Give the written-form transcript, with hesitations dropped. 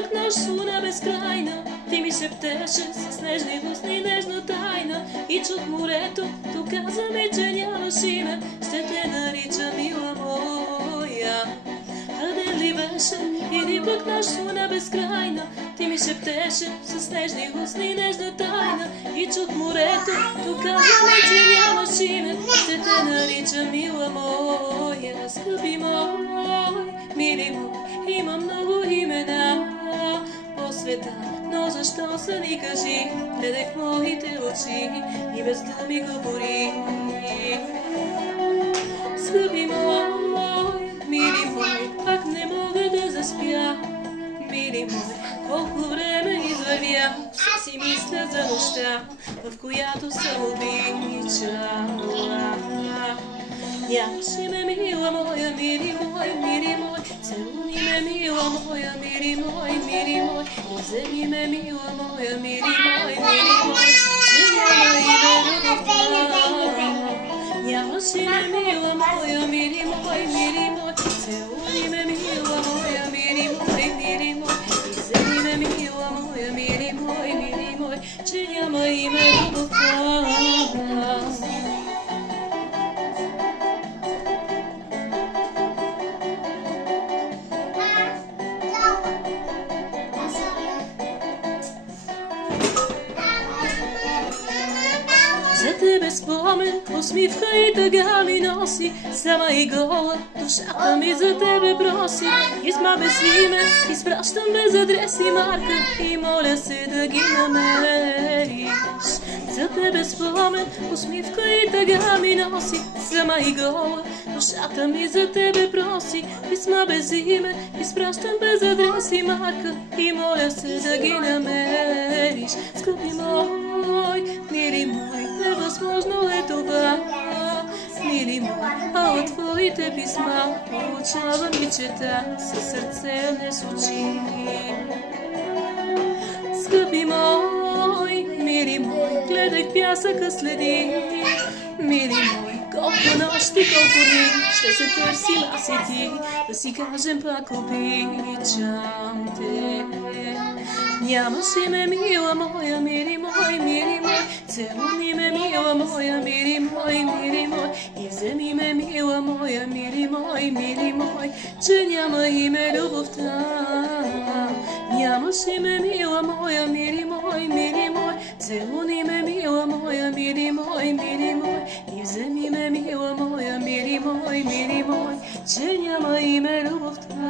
плъкнаш с луна безкрайна, ти ми шептеше с нежни устни нежна тайна. И чух морето, то каза ми, че нямаш име, ще те нарича мила моя. А ден ли беше и ни плъкнаш с луна безкрайна, ти ми шептеше с нежни устни нежна тайна. И чух морето, то каза ми, че нямаш име, ще те нарича мила моя. Скъпи мой, мили мой, има много имена по света, но защо са ни кажи? Гледай в моите очи и без думи говори. Скъпи мой, мили мой, пак не мога да заспя. Мили мой, колко време извървя, ще си мисля за нощта, в която съм обичала. Нямаше ме, мила моя, мили мой, целуни ме, мила моя, мили мой, и вземи ме, мила моя, мили мой, че няма име любовта. Нямаше ме, мила моя, мили мой, целуни ме, мила моя, мили мой, и вземи ме, мила моя, мили мой, че няма име любовта. За тебе спомен, усмивка и тъга ми носи, сама и гола, душата ми за тебе проси. Писма без име, изпращам без адрес и марка, и моля се да ги намериш. За тебе спомен, усмивка и тъга ми носи, сама и гола, душата ми за тебе проси. Писма без име, изпращам без адрес и марка, и моля се да ги намериш. Скъпи мой, мили мой, невъзможно е това, мили мой, а от твоите писма получавам и чета със сърце, не с очи. Скъпи мой, мили мой, гледай в пясъка следи. Мили мой, колко нощи, колко дни ще се търсим аз и ти, да си кажем пак обичам те. Нямаш име, мила моя, мили мой, целуни ме, мила моя, мили мой, и вземи ме, мила моя, мили мой, че няма име любовта. Нямаш име, мила моя, мили мой, целуни ме, мила моя, мили мой, и вземи ме, мила моя, мили мой, че няма име любовта.